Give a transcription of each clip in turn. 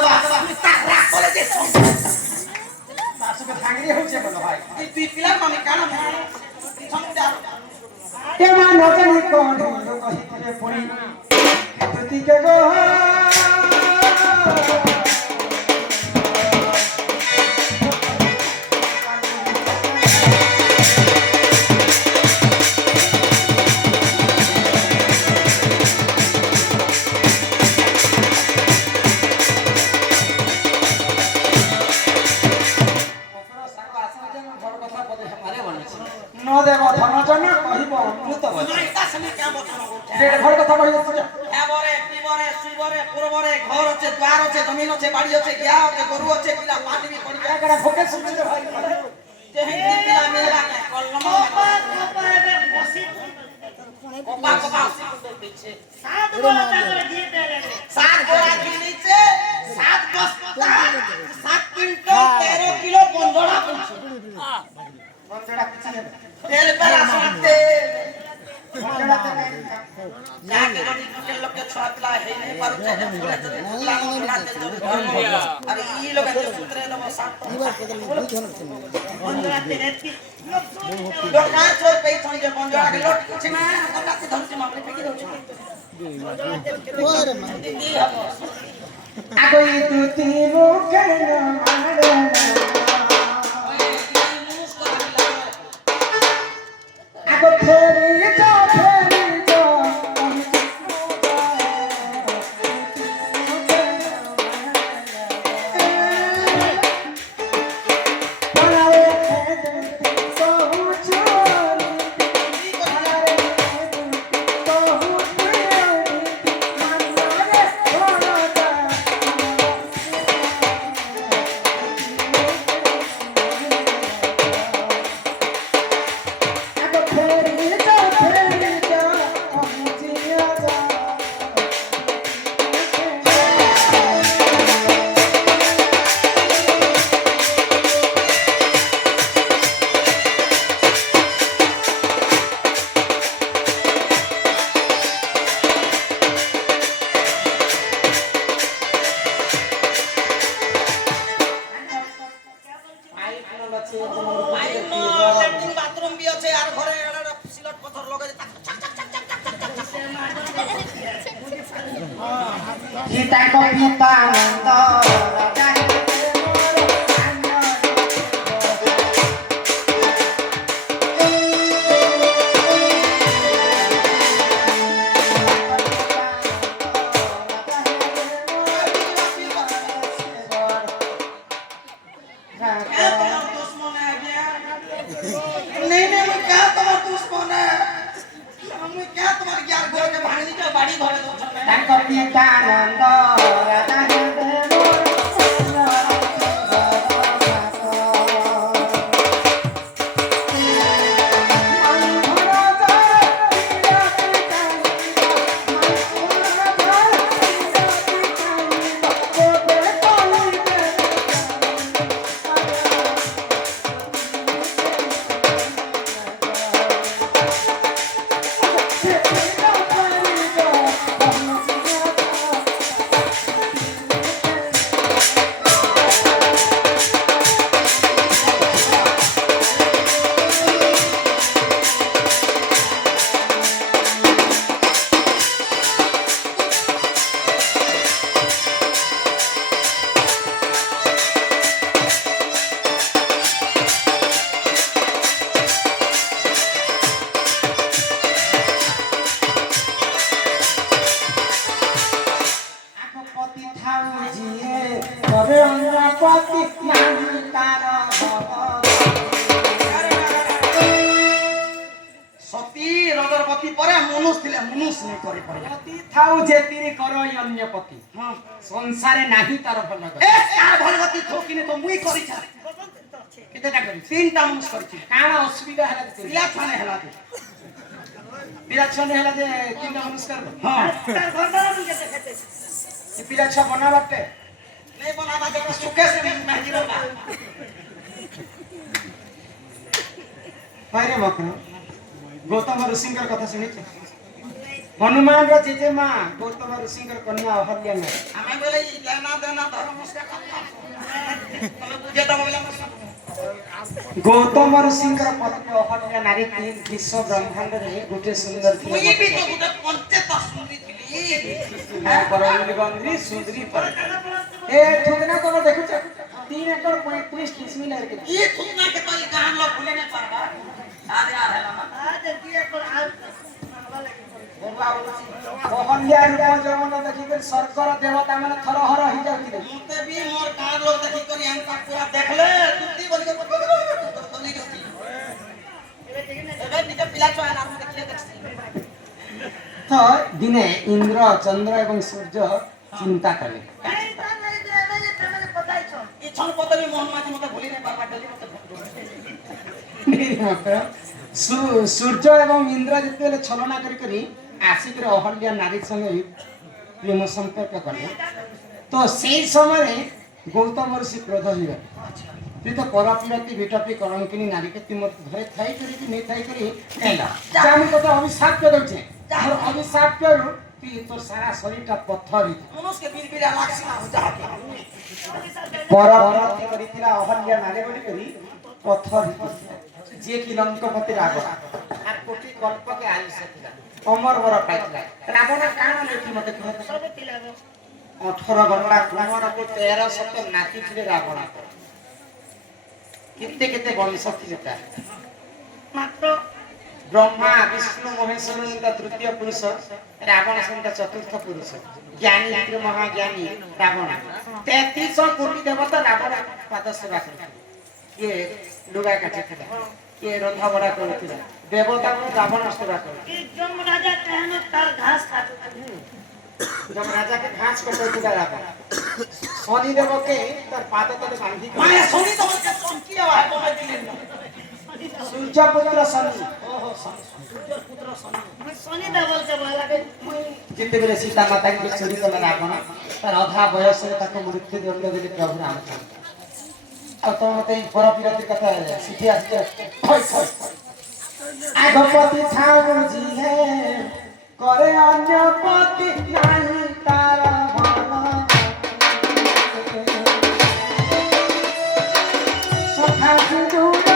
তুমি তার রাগ করে যে আসলে ভাঙি হচ্ছে বলো ভাই তুই পিলার মানে কেন সমস্যা কেমা নজানি কোন হিন্দু কহিতে পড়ি ক্ষেত্রটিকে গো দেব ধনজন কহিব অমৃত ঘর কথা কহি এবারে পিবরে সুইবরে পুরবরে ঘর আছে দ্বার আছে জমিন আছে বাড়ি আছে গিয়া আছে গরু আছে পিলা পানি বি পড়ি যায় একটা ভোকে শুনতে ভাই যে হিন্দি পিলা মেলা কলম এবে বসি কোপা কোপা সুন্দর দিচ্ছে সাত বড় করে দিয়ে দেবে সাত গোড়া কিনেছে সাত বস্তা 7 কুইন্টাল 13 কিলো বন্ধড়া পড়ছে বন্ধড়া কিছু নেবে তেল পেলা শুনতে বন্ধড়া যাকে যদি কুটেল লোকে ছতলা হেই নাই পারছে আরে ই লোকে সূত্রে দেব সাত বন্ধুরা তেরেতি দোকান চোর পেই ছড়িয়ে বন্ধড়া কে লট কিছু না কটাতে ধরছে মাপলে ফেকি দউছে ওরে মা দিদি হবো আগই দুতি মুখে মারে আগ ফেরি যা ল্যাট্রিন বাথরুম বি আছে আর ঘরে সিলট পথর লগে গীতা কবিতা আনন্দ नहीं नहीं मैं क्या तुम्हारा दुश्मन है मैं क्या तुम्हारे क्या घर के भागनी के बाड़ी घरे दो তাঙ্ক পিতা আনন্দ রাধা সতী রদরপতি পরে মনুষ ଥିଲେ মনুষ নে করে পরে পতি থাউ যেতিরে করই অন্য পতি হ্যাঁ সংসারে নাহি তার ভাল এ কার ভলগতি থোকিনে তো মুই করিছা কেতেটা করি তিনটা মনুষ করিছি কানা অসুবিধা হেলা পিলা ছানে হেলা দে পিলা ছনে হেলা যে তিনটা মানুষ করব হ্যাঁ তার ঘরদার দিকে দেখতে এই পিলা ছ বনাবাতে नहीं बनावा दे सुखे से महजी बाबा বাইরে মকন গৌতম ঋষিঙ্কর কথা শুনেছে হনুমান র জেজেমা গৌতম ঋষিঙ্কর কন্যা অহল্যা নারী। আমি বলে এই লেনা দেনা ধর্মস্কা কথা তুমি বুঝে দাও বলে আমার সব গৌতম ঋষিঙ্কর পত্নী অহল্যা নারী বিশ্ব ব্রহ্মাণ্ডরে গোটে সুন্দর তুই ବି ତ ଗୋଟେ ପଞ୍ଚେତ ଶୁଣିଥିଲି পরমগন্ধি সুন্দরী পর এ ঠুকনা তোর দেখুছ 3 একর 35 ডিসমিল এর কে ଇଏ ତୁମେ କେତେବେଳେ ଗାଁ ଲୋକ ଭୁଲି ନାଇଁ ପାରବା ଆରେ ଆରେ ହେଲା ନା आज दिए पर आज मानवा लगी ବୋବା ବୋଲୁଛି অহল্যা রূপ যৌবন দেখিকରି স্বর্গর দেবতা মানে থরহর হই যাଉଥିଲେ। ମତେ ବି ମୋର ଗାଁ ଲୋକ ଦେଖିକରି ଏନ୍ତା ପୁରା ଦେଖଲେ ତୁତି ବୋଲିକି ତଲି ଯାଉଛି ଏବେ ନିଜ ପିଲା ଛୁଆ ନା ମୁଁ ଦେଖିଲେ ଦେଖছি তো দিনে ইন্দ্র চন্দ্র এবং সূর্য চিন্তা কলে नहीं तो नहीं दे मैंने बताई छो ଇ ଛନ ପଦ ବି ମୋହନ ମାଝି ମତେ ଭୁଲି ନାଇଁ ପାରବା ଡେଲି ମତେ সূর্য এবং ইন্দ্র যেତେବେଳେ ছলনা করি আসিকি অহল্যা নারী সঙ্গে প্রেম সম্পর্ক কলে তো সেই সময়ে গৌতম ঋষি ক্রোধ হইবে তুই তো পরপিরতি বিটপি কলঙ্কিনী নারীকে তুই মত ঘরে থাই করি কি নেই থাই করি এলা আমি তোকে অভিশাপ করে দউছে আর অভিশাপ করু তুই তোর সারা শরীরটা পথরি মনুষ্যকে বিরবিরা লাগছে না যাকে পরপিরতি করিছিলা অহল্যা নারী বলি করি পথরি যে কি লঙ্কপতি রাবণ আর কোটি কল্পকে আয়ুষ ছিল অমর বড় পাইছিলা রাবণের কারণ লেখি মতে কহ सब तिलागो 18 ঘন্টা কুমারକୁ 13 শত নাতি ଥିଲେ রাবণ কেতে কেতে বংশ ଥିଲେ তা मात्र ব্রহ্মা বিষ্ণু মহেশ্বর তৃতীয় পুরুষ রাবণ সন্তা চতুর্থ পুরুষ জ্ঞানী ইন্দ্র মহাজ্ঞানী রাবণ 33 কোটি দেবতা রাবণ পাদ সেবা করছিল কিଏ লুগা কাটিଥିଲା କିଏ ରନ୍ଧା ବଢା କରୁଥିଲା ଦେବତାଙ୍କୁ ରାବଣ ସେବା କରୁଥିଲା कि जम राजा कहनो तार घास खातो जब राजा के घास कटौतीला रावण शनि देव के तार पाद तले बांधी মানে শুনি তোমার কে চমকি আওয়াজ বলে দিলেন না सूर्य पुत्र शनि ওহো সূর্য পুত্র শনি मैं सोनी दबल के बोला के जितेबेले सीता माता की चोरी कला रावण तार अधा बयस ताको मृत्यु दंड देले प्रभु रामचंद्र आ तो मते परपिरति कथा सिद्धि आसे होय होय आगपति ठाऊ जी है करे अन्य पति नाही तार भला सखा सिंदूर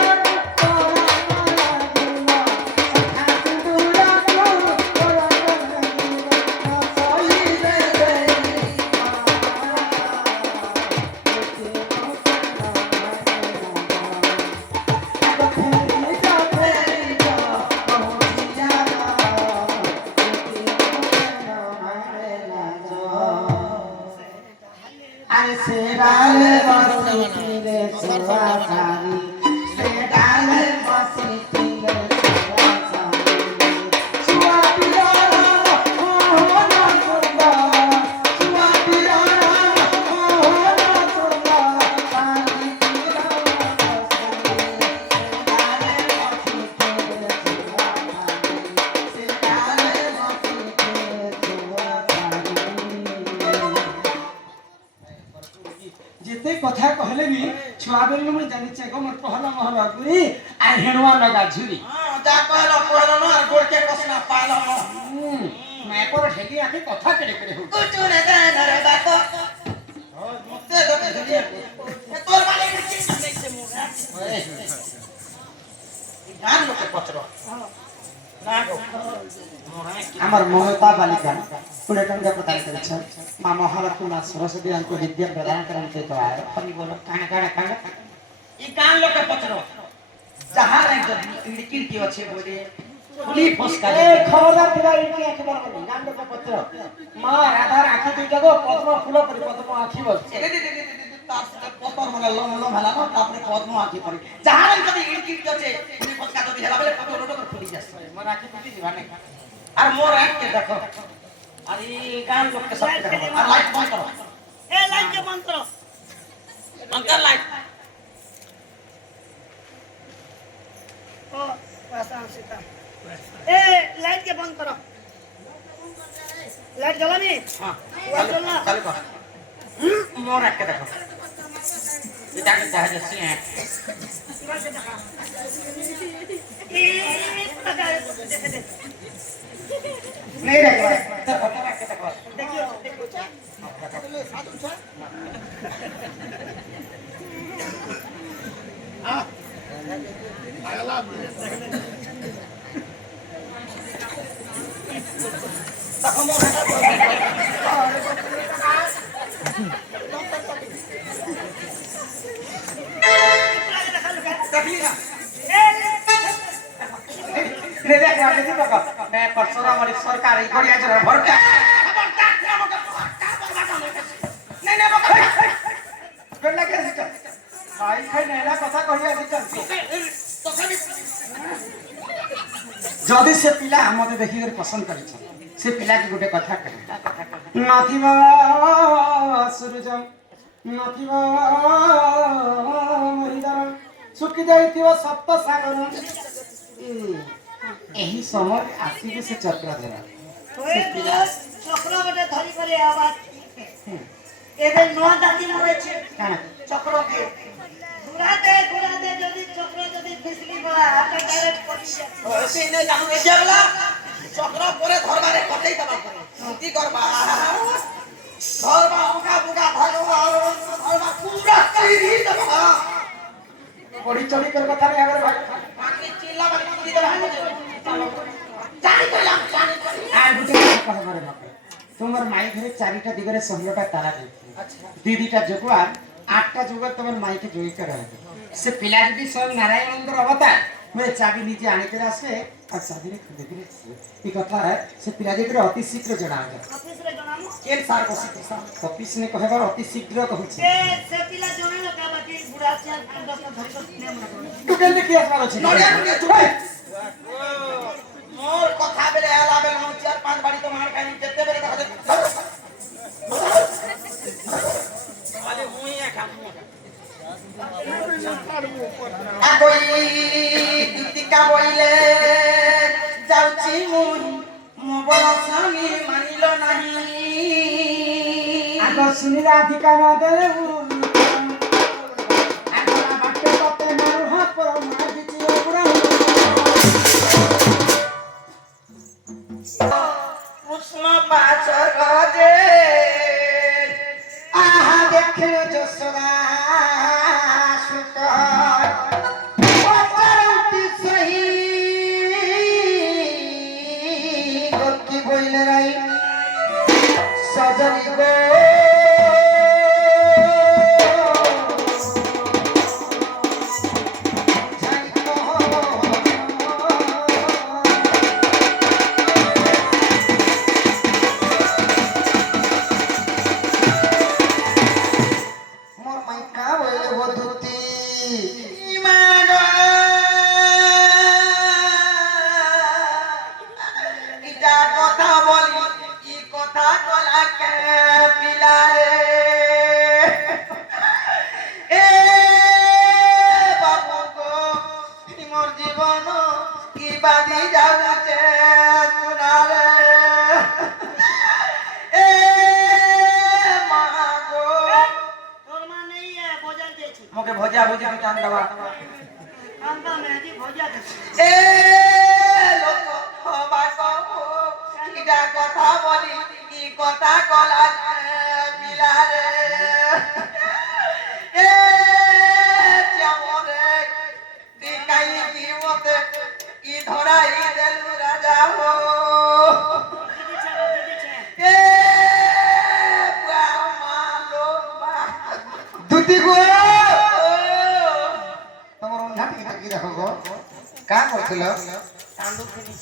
से डाले बसी तिले सुवा सारी से डाले बसी तिले सुवा सारी सुवा पिया हो ना सुंदा सुवा पिया हो ना सुंदा सारी पिया डाले बसी तिले सुवा सारी से डाले बसी तिले सुवा सारी जिते कथा कहले भी छुआ बेल में जानि छै गो मत कहला महला गुरी आ हेणवा लगा झुरी हां যা কইলো কইলো না গোড় কে কসনা পাইলো না मैं पर ढेकी आके कथा करे करे हो কুচুরে দেন রে বাপ মতে দবে ধরিয়ে তোর মানে কি নেইছে মুগা গান লোকে পত্র না গো আমার মমতা বালিকা পুনে टंगा प्रदान करे छ मां महालक्ष्मी मां सरस्वती अंको विद्या प्रदान करन के तो आए हम बोलो काना काना काना ই গান লোকে পত্র যাহার একজন লিখিত কি আছে বলে পুলি ফসকা ए खबरदार दिला इनके आंख बर बनी नाम लोक पत्र मां राधार आंख दुईटा गो पद्म फूल परि पद्म आंखी बोल পতর মানে লম লম হেলা না তারপরে পদ্ম আঁকি পড়ে যাহার যদি লিখিত আছে পুলি ফসকা যদি হেলা বলে কত রোড করে খুলি যাচ্ছে मोर आंख टूटी दिवा नहीं আর মোর এককে দেখো আর এই গান লোককে সব দেখো আর লাইট বন্ধ করো ए लाइट के बंद करो अंकल लाइट ओ पासा सीता ए लाइट के बंद करो लाइट जला नहीं हां वो चलना चालू कर मोर এককে দেখো এটা কি দেখা যাচ্ছে ए लगा दे दे नहीं रखवा देखियो देखियो साधु छ नहीं रखवा के बका मैं परसोरा वाली सरकारी गड़िया जरा भर के नहीं नहीं बका गड़ला के सिस्टम भाई खाई नैला कथा कहिया सिस्टम तथापि जदि से पिला मते देखि कर पसंद करि से पिला के गोटे कथा कहि नथिबा सूरज नथिबा मरिदर सुखि जाइथिबा सप्त सागर एही समय आसी के से चक्र धरा ओए चक्र बटे धरी करे आवाज एबे नवा दादी मरे छे काना चक्र के घुराते जदी चक्र जदी फिसली पड़ा हाथ डायरेक्ट पड़ी जाए से ने जानु ए जगला चक्र परे धरबारे कतै दबा परे की करबा धरबा उका बुका धरबा पूरा सीधी दबा बड़ी चोरी कर कथा रे अगर भाई बाकी चिल्ला बाकी पूरी दबा जानी तो या जानी तो आ गुटे कह करे बापे तुमर माई घरे चारिटा दिगरे 16टा तारा देती अच्छा दीदीटा जगुआर 8टा जुगर तुमर माई के जोई कर रहे से पिला जदी सब नारायण अंदर अवतार मैं चाबी नीचे आने के रास्ते और चाबी रे खुद दे ई कथा है से पिला जदी अति शीघ्र जणा है ऑफिस रे जणामु केन सार बसी किसा ऑफिस ने कहबार अति शीघ्र कहू छे से पिला जणे न का बाकी बुढ़ा चार 10 धरी को नेम न तू केन देखि आसमार अछि नडिया के तू मोर कथा बेले आला बेले हम 4-5 बाड़ी तो मार खानी जत्ते बेले कहा दे खाली हुई है काम आ कोई दीपिका बोइले जाउची मुई मो बड़ स्वामी मानिलो नाही आग सुनि राधिका न देउ आग बाटे पते मारू हाथ पर मार दिछि ओपुरा कृष्ण पाचर गजे आहा देखे जसरा सुत पचरंती सही गोकी बोइले राई सजनी गो मोर माई का बोइले बधुती इटा কথা বলি ই কথা কলা কে পিলারে এ বাবু গো মোর জীবন কি বাদি যাচ্ছে সোনারে এ মা গো तोर मां नहीं है भोजन देछि मोके भोजा भोजी दुकान दवा अंबा में जी भोजन देछि এ লোক হবা কবো ইটা কথা বলি কি কথা কলা পিলারে এ চামরে দিকাই দিওতে কি ধরাই দেলু রাজা হো दीदी छे এ বামা লোবা दुती गो तमर उन्हा टिक टिक देखो गो का करथिल चांदू फिनी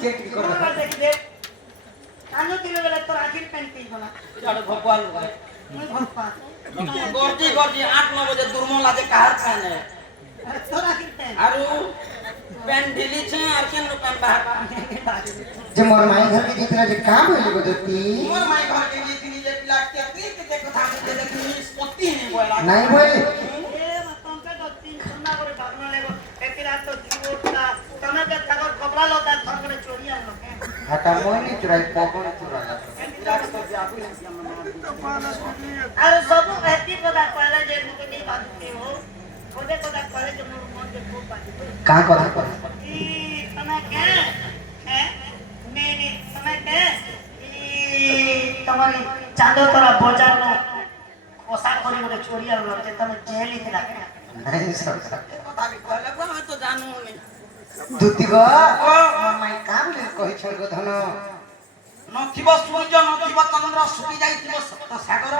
के की कर देखो देखि दे आनो दिले बेले तोर आखिर पेन पी बना जाड़े भगवान लगा मुई भक्पा गर्दी गर्दी 8-9 बजे दुर्मल आजे कार खाने तोर आखिर पेन आरु पेन ढीली छे और केन पेन बाहर जे मोर माई घर के भीतर जे का बोइले बधुती मोर माई घर के नीति जे पिला के के कथा के देखि निष्पत्ति नहीं बोला नहीं बोले ए मतम पे तो 3 सुना करे भागना लेगो एक रात तो जीवोटा तमे के थागर कपड़ा लोता थर करे चोरी आन लोके हटा मोनी चुराई पकड़ चुराला अरे सब रहती पता पहले जे मुके नहीं बात हो खोदे पता पहले जे मोर मन के खूब बात का करा कर ई तमे के ए ଚାନ୍ଦ ତରା ବଜାରର ପୋଷାକ କରି ଗୋଟେ ଚୋରି ଆଉ ରଖିছে ତମେ ଜେଲ ଥିଲା କି ନାଇଁ ସରକାର ଏ କଥା ବି କହିଲେ କଣ ଆମେ ତ ଜାଣୁନି ଦୁତିଗ ମାଇ କାମ ଲେ କହିଛ ଗୋଧନ ନଥିବ ସୂର୍ଯ୍ୟ ନଥିବ ଚନ୍ଦ୍ର ଶୁକି ଯାଇଥିବ ସପ୍ତ ସାଗର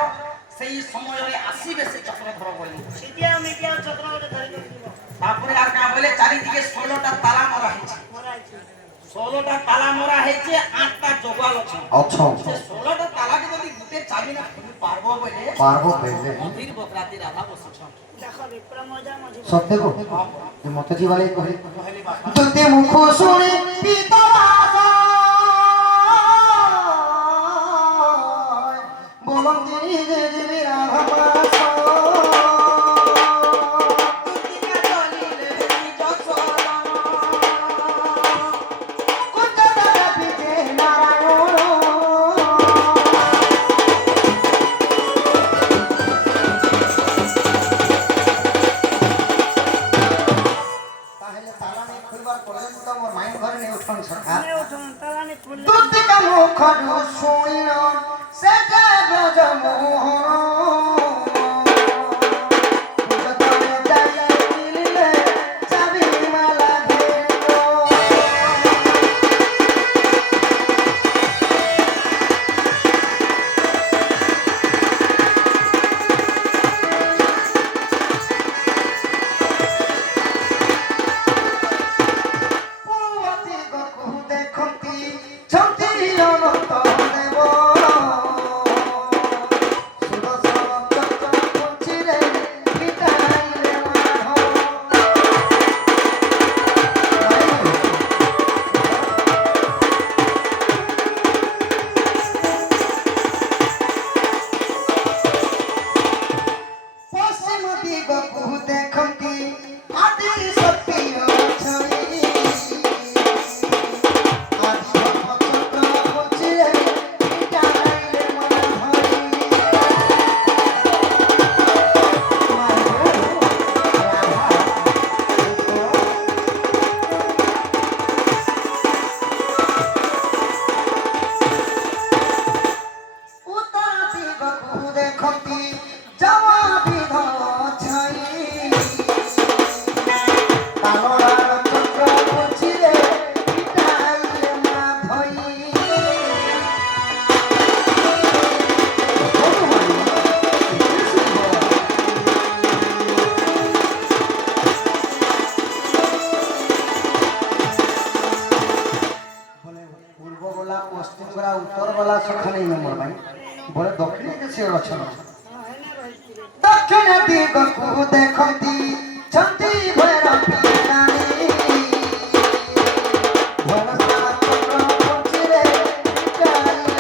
ସେଇ ସମୟରେ ଆସିବେ ସେ ଚକ୍ରଧର ବୋଲି ସିଟିଆ ମିଟିଆ ଚକ୍ର ଗୋଟେ ଧରି ଯିବ ତାପରେ আর কা বলে চারিদিকে 16টা তালা মরা হয়েছে মরাইছে 16টা তালা মরা হয়েছে 8টা জোগাল আছে আচ্ছা সে 16টা তালাকে যদি গুটে চাবি না খুলি পারবো বলে পারবো কইলে মন্দির বকরাতি রাধা বসছ দেখো বিপ্র মজা মজি সত্যি গো যে মতজি वाले কহে কহলি বাবা দুতি মুখ শুনে পিতা বলন্তি যে যে রাধা আমি উঠুন তালানে খুললে দুতিকা মুখ শুনিন সে যে ব্রজ মোহন যতনে যাইয়া মিলিলে চাবি মালা ঘেরিল পুবতি গকু দেখন্তি ছন্তি অনন্ত দেব সুদর্শন চক্র পঞ্চিরে পিতাইলে মাধব পশ্চিম দিগকু দেখন্তি আদি শক্তি অছই আদি চক্র পঞ্চিরে পিতাইলে উত্তর দিগকু দেখন্তি যাওয়া বিধ ছাই তালড়ার চক্র পঞ্চিরে পিতাইলে মাধই বলে পূর্ব গলা পশ্চিম গলা উত্তর গলা সখানে নম্বর ভাই বলে দক্ষিণে গেছে অছন দক্ষিণ দিগকু দেখন্তি ছন্তি ভৈরবী নারী ভরসা চক্র পঞ্চিরে পিতাইলে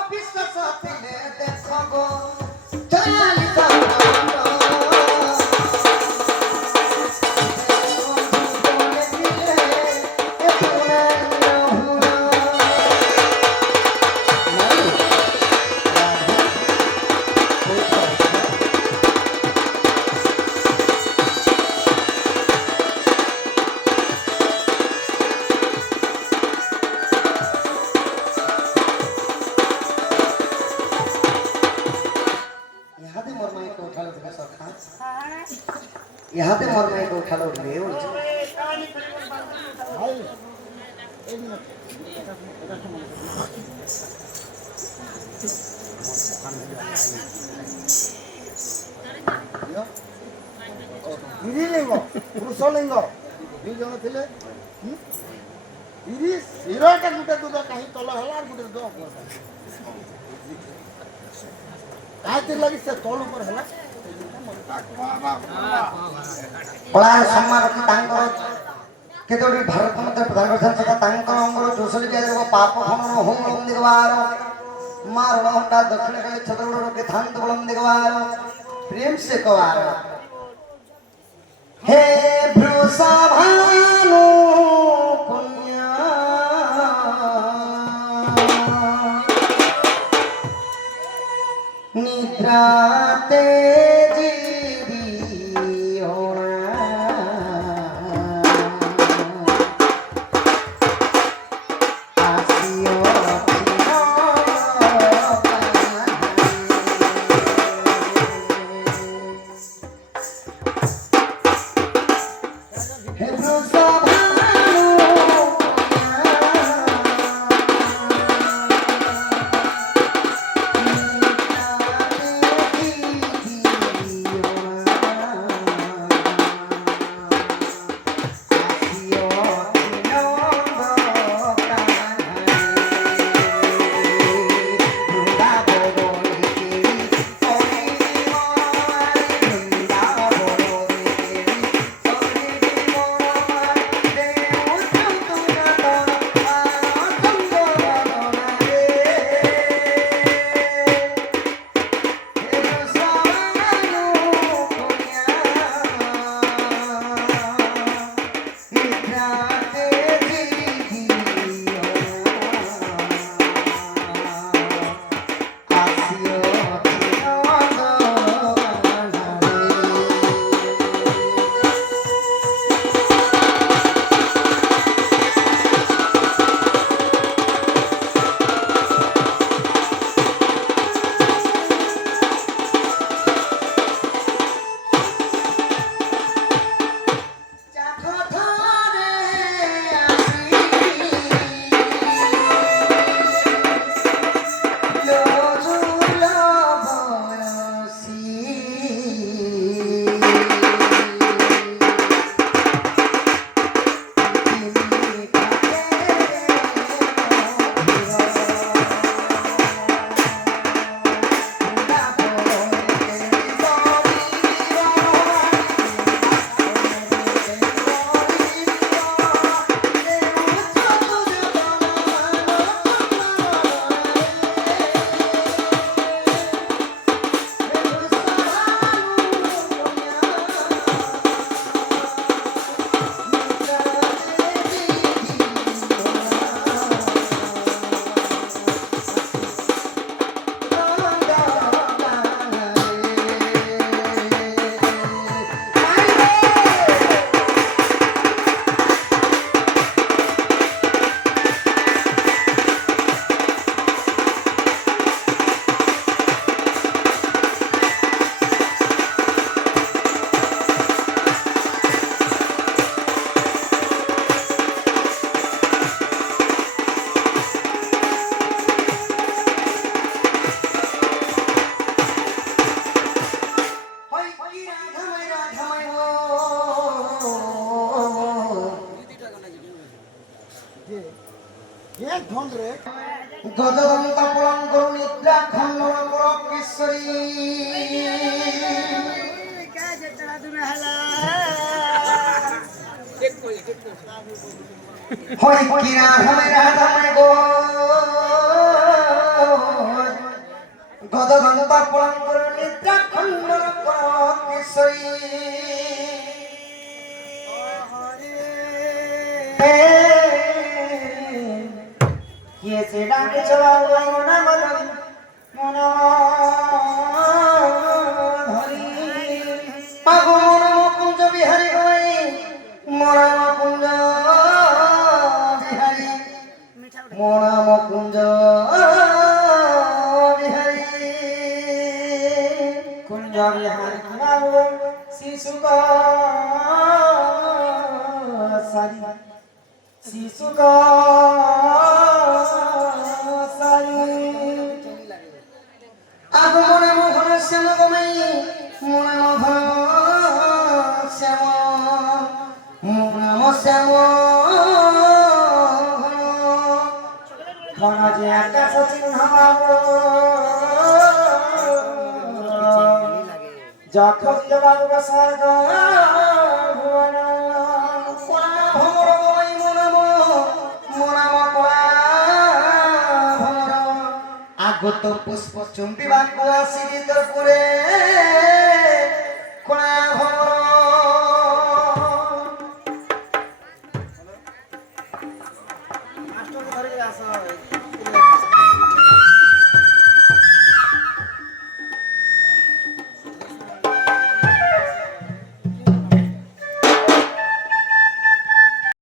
অবিশ্বাস দিলে দেখ গো জয়ালিতা ইহাতে মোর মাইকে উঠালো থেকে সখা ইহাতে মোর মাইকে উঠালো উঠবে বলছে তালানে খুললে বালতি ଗିରିଲିଙ୍ଗ ପୁରୁଷଲିଙ୍ଗ ଦୁଇ ଜଣ ଥିଲେ ଗିରି ଶିରଟା ଗୋଟେ ଦୁଧ କାହିଁ ତଳ ହେଲା ଆଉ ଗୋଟେ ଦୁଧ ଉପର ହେଲା କାହିଁକି ଲାଗି ସେ ତଳ ଉପରେ ହେଲା କଳାର ସମ୍ମାନ ରଖି ତାଙ୍କର କେତୋଟି ଭାରତ ମଧ୍ୟ ପ୍ରଧାନ କରିଛନ୍ତି ସଦା ତାଙ୍କର ଅଙ୍ଗର ଦୋଷଲି ଦିଆଯିବ ପାପ ଭ୍ରମଣ ହୋମ ଦିଗବାର ମାରଣ ହଣ୍ଡା ଦକ୍ଷିଣ କାଳେ ଛତ୍ରଗୁଡ଼ ରୋକେ ଥାନ୍ତ ବଳମ ଦିଗବାର ପ୍ରେମ ସେ କବାର हे भृषभानु पुण्या निज নিদ্রাতে জীবিও না আসিও হে এক ধন রে গদন্ত পলঙ্ক নিদ্রা খন্ডন পরকেশ্বরী হয় কিরা হামেরা দামে গো গদন্ত পলঙ্ক নিদ্রা খন্ডন পরকেশ্বরী ये से डाक चला मन मदन मन धरी पागो मन मुकुंज बिहारी होई मन मुकुंज बिहारी मन मुकुंज बिहारी कुंज बिहारी बाबू शिशु का सारी शिशु का আগমনে মোহন শ্যাম গমাই মনে মোহন শ্যাম মনে শ্যাম ঘন যে আকাশ চিহ্ন যখন জবাব স্বর্গ ভুবন ভমর গমাই মনাম মনাম ভমর আগত পুষ্প চুম্বি বাক্য আসিত করে